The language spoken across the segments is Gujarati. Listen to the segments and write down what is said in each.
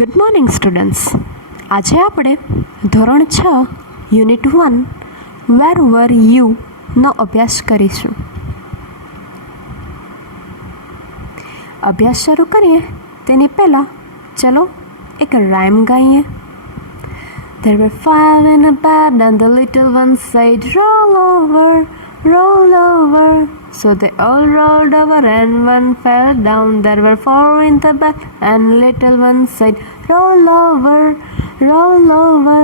Good morning students. આજે આપણે ધોરણ 6 unit 1 wear var you know અભ્યાસ કરીશું. અભ્યાસ શરૂ કરીએ તેની પહેલાં ચલો એક રાઇમ ગાઈએ. There were 5 in a bed and the little one said roll over, roll over. So they all rolled over and one fell down. There were 4 in the bed and little one said roll over, roll over.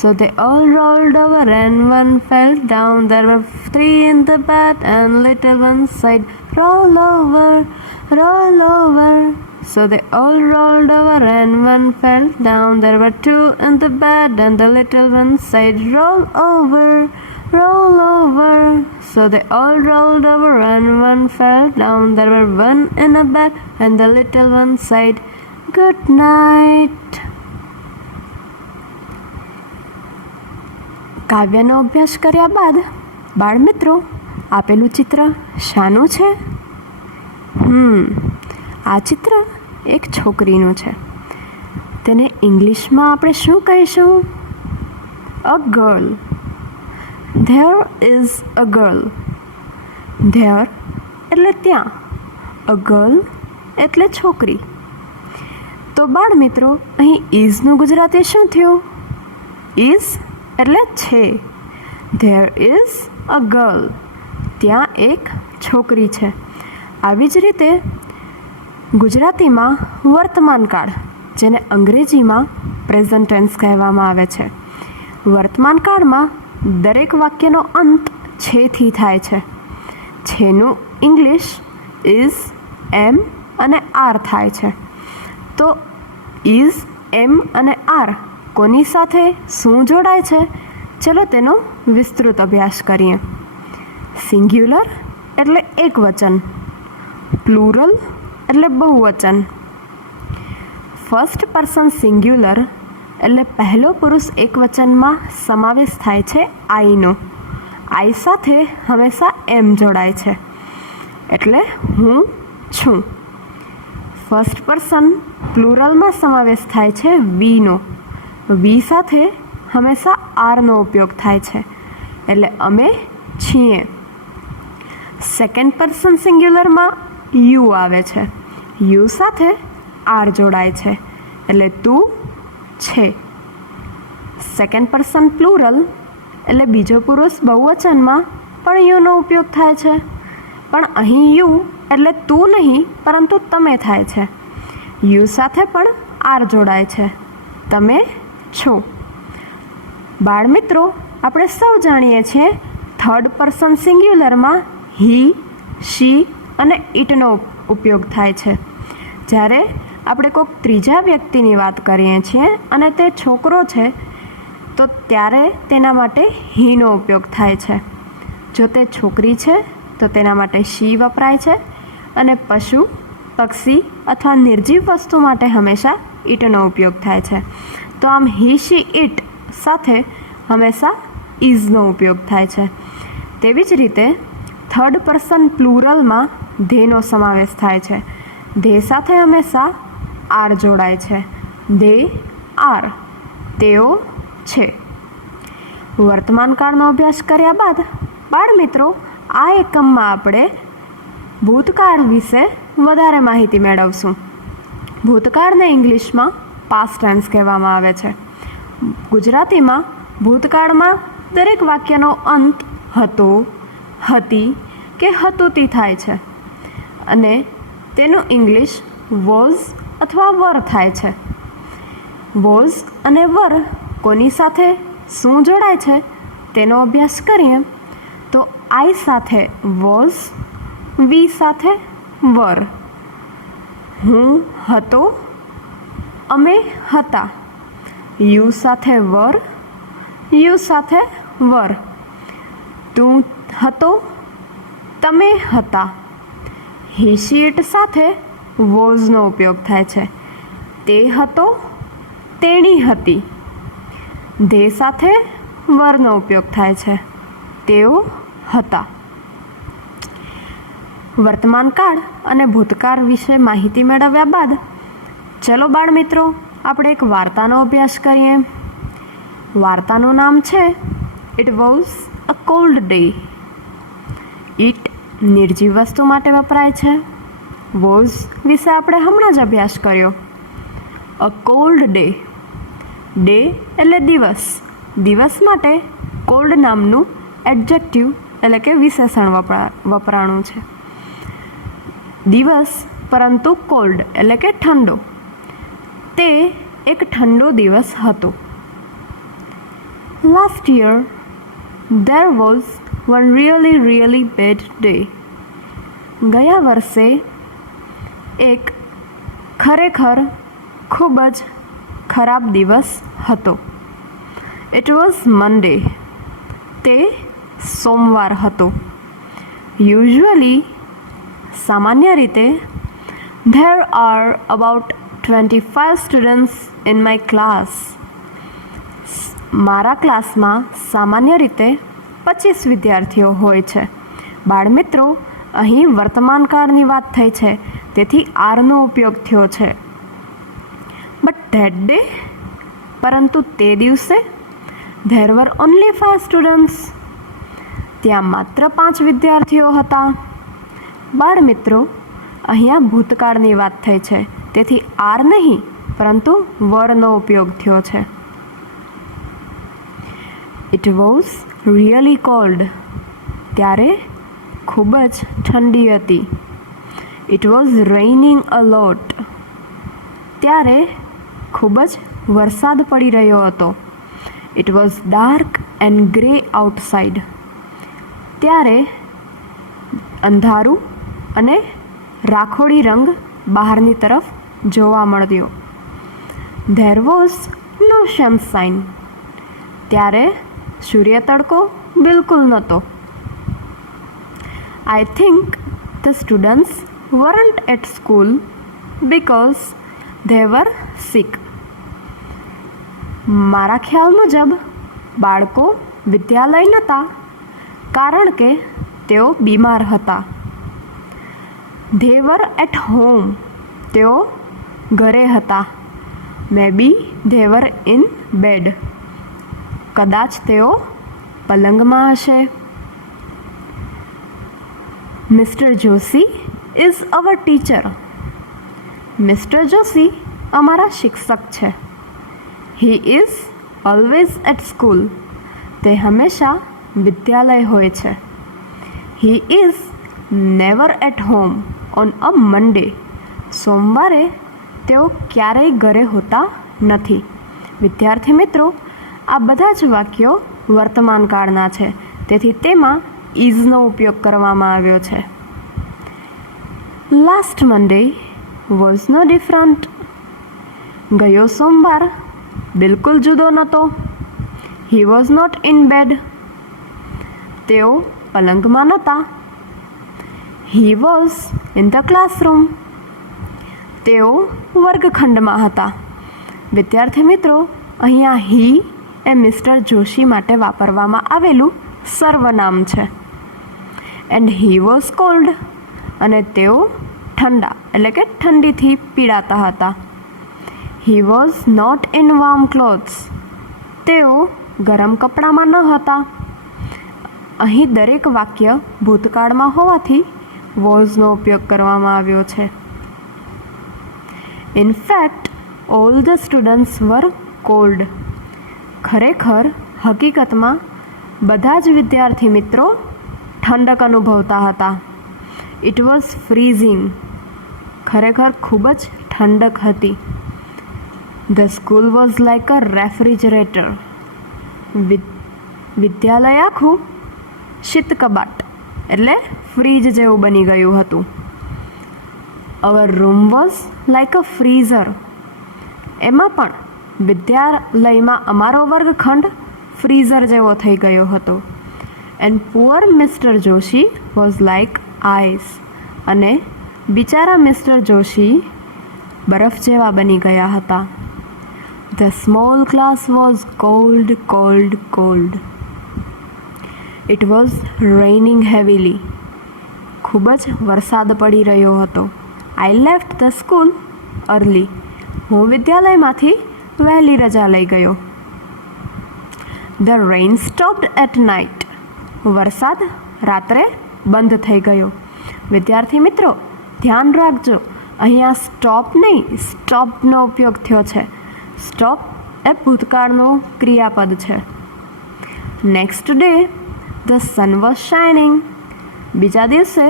So they all rolled over and one fell down. There were 3 in the bed and little one said roll over, roll over. So they all rolled over and one fell down. There were 2 in the bed and the little one said roll over, roll over. So they all rolled over and one fell down. There were 1 in a bed and the little one said good night. કાવ્યનો અભ્યાસ કર્યા બાદ બાળમિત્રો આપેલું ચિત્ર શાનું છે? આ ચિત્ર એક છોકરીનું છે. તેને ઇંગ્લિશમાં આપણે શું કહીશું? A girl. There is a girl. There એટલે ત્યાં, a girl એટલે છોકરી. તો બાળ મિત્રો અહીં ઇઝનું ગુજરાતી શું થયું? ઇઝ એટલે છે. There is a girl. ત્યાં એક છોકરી છે. આવી જ રીતે ગુજરાતીમાં વર્તમાન કાળ, જેને અંગ્રેજીમાં પ્રેઝન્ટ ટેન્સ કહેવામાં આવે છે. વર્તમાન કાળમાં દરેક વાક્યનો અંત છેથી થાય છે. છેનું ઇંગ્લિશ ઇઝ, એમ અને આર થાય છે. તો ઇઝ, એમ અને આર કોની સાથે શું જોડાય છે? ચલો તેનો વિસ્તૃત અભ્યાસ કરીએ. સિંગ્યુલર એટલે એક વચન, પ્લુરલ એટલે બહુવચન. ફર્સ્ટ પર્સન સિંગ્યુલર એટલે પહેલો પુરુષ એકવચનમાં સમાવેશ થાય છે આઈનો. આઈ સાથે હંમેશા એમ જોડાય છે, એટલે હું છું. ફર્સ્ટ પર્સન પ્લુરલમાં સમાવેશ થાય છે વીનો. વી સાથે હંમેશા આરનો ઉપયોગ થાય છે, એટલે અમે છીએ. સેકન્ડ પર્સન સિંગ્યુલરમાં યુ આવે છે. યુ સાથે આર જોડાય છે, એટલે તું છે. સેકન્ડ પર્સન પ્લુરલ એટલે બીજો પુરુષ બહુવચનમાં પણ યુનો ઉપયોગ થાય છે, પણ અહીં યુ એટલે તું નહીં પરંતુ તમે થાય છે. યુ સાથે પણ આર જોડાય છે, તમે છો. બાળમિત્રો આપણે સૌ જાણીએ છીએ થર્ડ પર્સન સિંગ્યુલરમાં હી, શી અને ઇટનો ઉપયોગ થાય છે. જ્યારે આપણે કોઈક ત્રીજા વ્યક્તિની વાત કરીએ છીએ અને તે છોકરો છે તો ત્યારે તેના માટે હીનો ઉપયોગ થાય છે. જો તે છોકરી છે તો તેના માટે શી વપરાય છે, અને પશુ, પક્ષી અથવા નિર્જીવ વસ્તુ માટે હંમેશા ઇટનો ઉપયોગ થાય છે. તો આમ હી, શી, ઇટ સાથે હંમેશા ઇઝનો ઉપયોગ થાય છે. તેવી જ રીતે થર્ડ પર્સન પ્લુરલમાં ધેનો સમાવેશ થાય છે. ધે સાથે હંમેશા આર જોડાય છે. દે આર, તેઓ છે. વર્તમાન કાળનો અભ્યાસ કર્યા બાદ બાળમિત્રો આ એકમમાં આપણે ભૂતકાળ વિશે વધારે માહિતી મેળવશું. ભૂતકાળને ઇંગ્લિશમાં પાસ્ટ ટેન્સ કહેવામાં આવે છે. ગુજરાતીમાં ભૂતકાળમાં દરેક વાક્યનો અંત હતો, હતી કે હતુંથી થાય છે, અને તેનું ઇંગ્લિશ વોઝ અથવા વર થાય છે. વોઝ અને વર કોની સાથે શું જોડાય છે તેનો અભ્યાસ કરીએ તો આઈ સાથે વોઝ, વી સાથે વર. હું હતો, અમે હતા. યુ સાથે વર, યુ સાથે વર. તું હતો, તમે હતા. હી, શી, ઇટ સાથે વોઝનો ઉપયોગ થાય છે. તે હતો, તેણી હતી. ધે સાથે વરનો ઉપયોગ થાય છે. તેઓ હતા. વર્તમાન કાળ અને ભૂતકાળ વિશે માહિતી મેળવ્યા બાદ ચલો બાળમિત્રો આપણે એક વાર્તાનો અભ્યાસ કરીએ. વાર્તાનું નામ છે it was a cold day. It નિર્જીવ વસ્તુ માટે વપરાય છે. વોઝ વિશે આપણે હમણાં જ અભ્યાસ કર્યો. અ કોલ્ડ ડે. ડે એટલે દિવસ. દિવસ માટે કોલ્ડ નામનું એડજેક્ટિવ એટલે કે વિશેષણ વપરાણું છે. દિવસ પરંતુ કોલ્ડ એટલે કે ઠંડો. તે એક ઠંડો દિવસ હતો. Last year there was one really bad day. ગયા વર્ષે એક ખરેખર ખૂબ જ ખરાબ દિવસ હતો. It was Monday. તે સોમવાર હતો. Usually સામાન્ય રીતે there are about 25 students in my class. મારા ક્લાસમાં સામાન્ય રીતે 25 વિદ્યાર્થીઓ હોય છે. બાળમિત્રો, અહીં વર્તમાન કાળની વાત થઈ છે, તેથી આરનો ઉપયોગ થયો છે. બટ ધેટ ડે, પરંતુ તે દિવસે there were only 5 students. ત્યાં માત્ર 5 વિદ્યાર્થીઓ હતા. બાળમિત્રો, અહીંયા ભૂતકાળની વાત થઈ છે, તેથી આર નહીં પરંતુ વરનો ઉપયોગ થયો છે. It was really cold. ત્યારે ખૂબ જ ઠંડી હતી. It was raining a lot. ત્યારે ખૂબ જ વરસાદ પડી રહ્યો હતો. It was dark and grey outside. ત્યારે અંધારું અને રાખોડી રંગ બહારની તરફ જોવા મળ્યો. There was no sunshine. ત્યારે સૂર્ય તડકો બિલકુલ નહોતો. I think the students weren't at school because they were sick. મારા ખ્યાલ મુજબ બાળકો વિદ્યાલય નહોતા કારણ કે તેઓ બીમાર હતા. They were at home. તેઓ ઘરે હતા. Maybe they were in bed. કદાચ તેઓ પલંગમાં હશે. Mister Joshi is our teacher. Mister Joshi અમારા શિક્ષક છે. He is always at school. તે હંમેશા વિદ્યાલય હોય છે. He is never at home on a Monday. સોમવારે તેઓ ક્યારેય ઘરે હોતા નથી. વિદ્યાર્થી મિત્રો, આ બધા જ વાક્યો વર્તમાન કાળના છે, તેથી તેમાં ઇઝનો ઉપયોગ કરવામાં આવ્યો છે. Last Monday was no different. ગયો સોમવાર બિલકુલ જુદો નહોતો. He was not in bed. તેઓ પલંગમાં નહોતા. He was in the classroom. તેઓ વર્ગખંડમાં હતા. વિદ્યાર્થી મિત્રો, અહીંયા હી એ મિસ્ટર જોશી માટે વાપરવામાં આવેલું સર્વનામ છે. And he was cold. અને તેઓ ઠંડા એટલે કે ઠંડીથી પીડાતા હતા. He was not in warm clothes. તેઓ ગરમ કપડામાં ન હતા. અહીં દરેક વાક્ય ભૂતકાળમાં હોવાથી વોઝનો ઉપયોગ કરવામાં આવ્યો છે. In fact all the students were cold. ખરેખર હકીકતમાં બધા જ વિદ્યાર્થી મિત્રો ઠંડક અનુભવતા હતા. It was freezing. ખરેખર ખૂબ જ ઠંડક હતી. The school was like a refrigerator. વિદ્યાલય આખું શીત કબાટ એટલે ફ્રીજ જેવું બની ગયું હતું. Our room was like a freezer. એમાં પણ વિદ્યાલયમાં અમારો વર્ગખંડ ફ્રીઝર જેવો થઈ ગયો હતો. And poor mister Joshi was like ice. અને બિચારા મિસ્ટર જોશી બરફ જેવા બની ગયા હતા. The small class was cold cold cold. It was raining heavily. ખૂબ જ વરસાદ પડી રહ્યો હતો. I left the school early. હું વિદ્યાલયમાંથી વહેલી રજા લઈ ગયો. The rain stopped at night. વરસાદ રાત્રે બંધ થઈ ગયો. વિદ્યાર્થી મિત્રો, ધ્યાન રાખજો, અહીંયા સ્ટોપ નહીં, સ્ટોપનો ઉપયોગ થયો છે. સ્ટોપ એ ભૂતકાળનું ક્રિયાપદ છે. Next day the sun was shining. બીજા દિવસે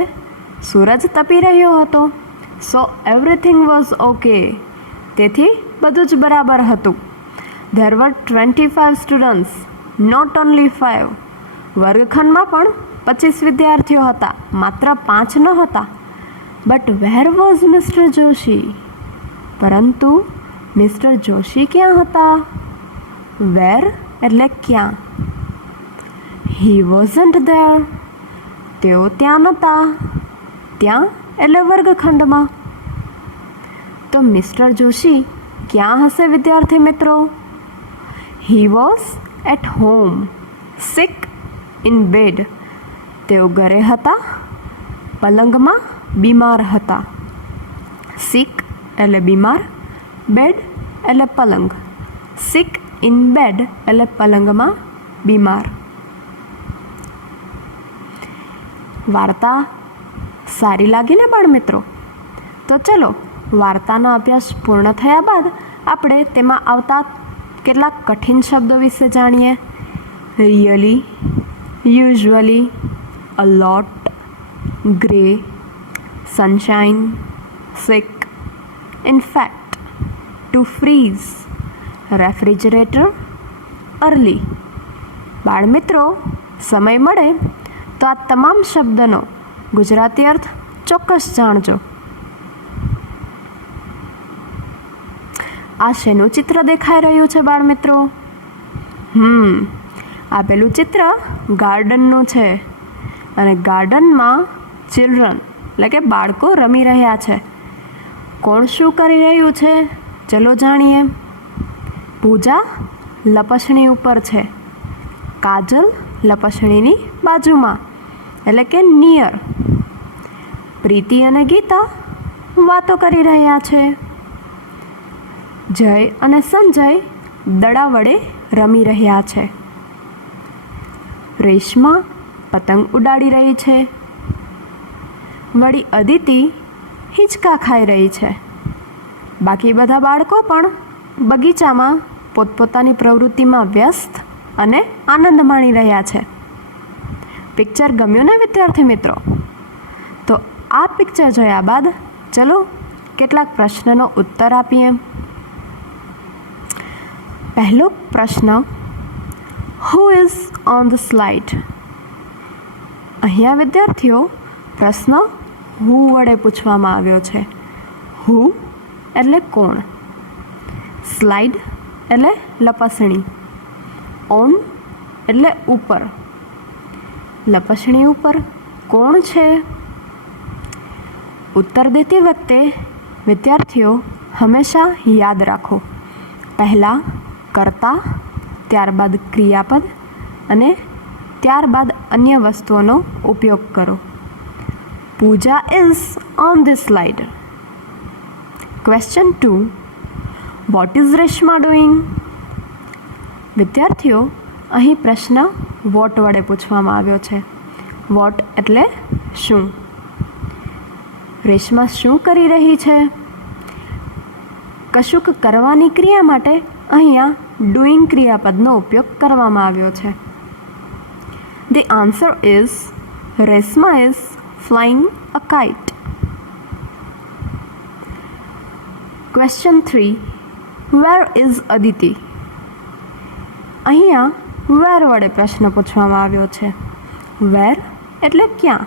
સૂરજ તપી રહ્યો હતો. So everything was okay. તેથી બધું જ બરાબર હતું. There were 25 students, not only 5. વર્ગખંડમાં પણ 25 વિદ્યાર્થીઓ હતા, માત્ર 5 ન હતા. But where was mister Joshi? પરંતુ મિસ્ટર જોશી ક્યાં હતા? વેર એટલે ક્યાં. હી વોઝન્ટ ધેર. તેઓ ત્યાં નહોતા. ત્યાં એટલે વર્ગખંડમાં. તો મિસ્ટર જોશી ક્યાં હશે વિદ્યાર્થી મિત્રો? He was at home, sick in bed. તેઓ ઘરે હતા, પલંગમાં બીમાર હતા. સિક એટલે બીમાર, બેડ એટલે પલંગ. સિક ઇન બેડ એટલે પલંગમાં બીમાર. વાર્તા સારી લાગી ને બાળમિત્રો? તો ચલો, વાર્તાના અભ્યાસ પૂર્ણ થયા બાદ આપણે તેમાં આવતા કેટલાક કઠિન શબ્દો વિશે જાણીએ. Really, usually, a lot, grey, sunshine, sick, in fact, to freeze, refrigerator, early. બાળમિત્રો, સમય મળે તો આ તમામ શબ્દનો ગુજરાતી અર્થ ચોક્કસ જાણજો. આ શેનું ચિત્ર દેખાઈ રહ્યું છે બાળમિત્રો? આપેલું ચિત્ર ગાર્ડનનું છે અને ગાર્ડનમાં ચિલ્ડ્રન એટલે કે બાળકો રમી રહ્યા છે. કોણ શું કરી રહ્યું છે? ચલો જાણીએ. પૂજા લપસણી ઉપર છે. કાજલ લપસણીની બાજુમાં એટલે કે નિયર. પ્રીતિ અને ગીતા વાતો કરી રહ્યા છે. જય અને સંજય દડા વડે રમી રહ્યા છે. રેશમા પતંગ ઉડાડી રહી છે. વળી અદિતિ હિંચકા ખાઈ રહી છે. બાકી બધા બાળકો પણ બગીચામાં પોતપોતાની પ્રવૃત્તિમાં વ્યસ્ત અને આનંદ માણી રહ્યા છે. પિક્ચર ગમ્યું ને વિદ્યાર્થી મિત્રો? તો આ પિક્ચર જોયા બાદ ચલો કેટલાક પ્રશ્નનો ઉત્તર આપીએ. પહેલો પ્રશ્ન, who is on the slide? અહીંયા વિદ્યાર્થીઓ પ્રશ્ન હુ વડે પૂછવામાં આવ્યો છે. હુ એટલે કોણ, સ્લાઇડ એટલે લપસણી, ઓન એટલે ઉપર. લપસણી ઉપર કોણ છે? ઉત્તર દેતી વખતે વિદ્યાર્થીઓ હંમેશા યાદ રાખો, પહેલાં કર્તા, ત્યારબાદ ક્રિયાપદ અને ત્યારબાદ અન્ય વસ્તુઓનો ઉપયોગ કરો. Pooja is on the slide. Question 2, what is Reshma doing? વિદ્યાર્થીઓ અહીં પ્રશ્ન વોટ વડે પૂછવામાં આવ્યો છે. વોટ એટલે શું. રેશમા શું કરી રહી છે? કશુંક કરવાની ક્રિયા માટે અહીંયા ડુઈંગ ક્રિયાપદનો ઉપયોગ કરવામાં આવ્યો છે. The answer is Reshma is flying a kite. Question 3, where is Aditi? અહીંયા વેર વડે પ્રશ્ન પૂછવામાં આવ્યો છે. વેર એટલે ક્યાં.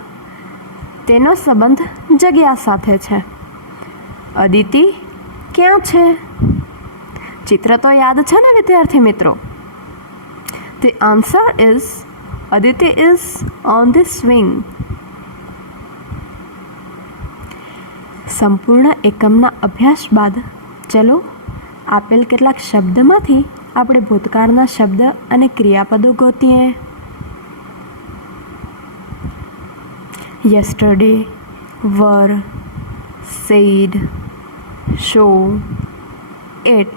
તેનો સંબંધ જગ્યા સાથે છે. અદિતિ ક્યાં છે? ચિત્ર તો યાદ છે ને વિદ્યાર્થી મિત્રો? The answer is Aditi is on the swing. સંપૂર્ણ એકમના અભ્યાસ બાદ ચલો આપેલ કેટલાક શબ્દમાંથી આપણે ભૂતકાળના શબ્દ અને ક્રિયાપદો ગોતીએ. Yesterday, were, said, saw, it,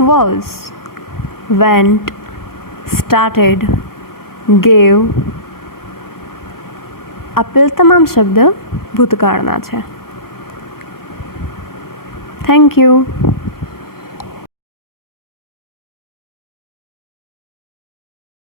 was, went, started, gave. આપેલ તમામ શબ્દ ભૂતકાળના છે. Thank you.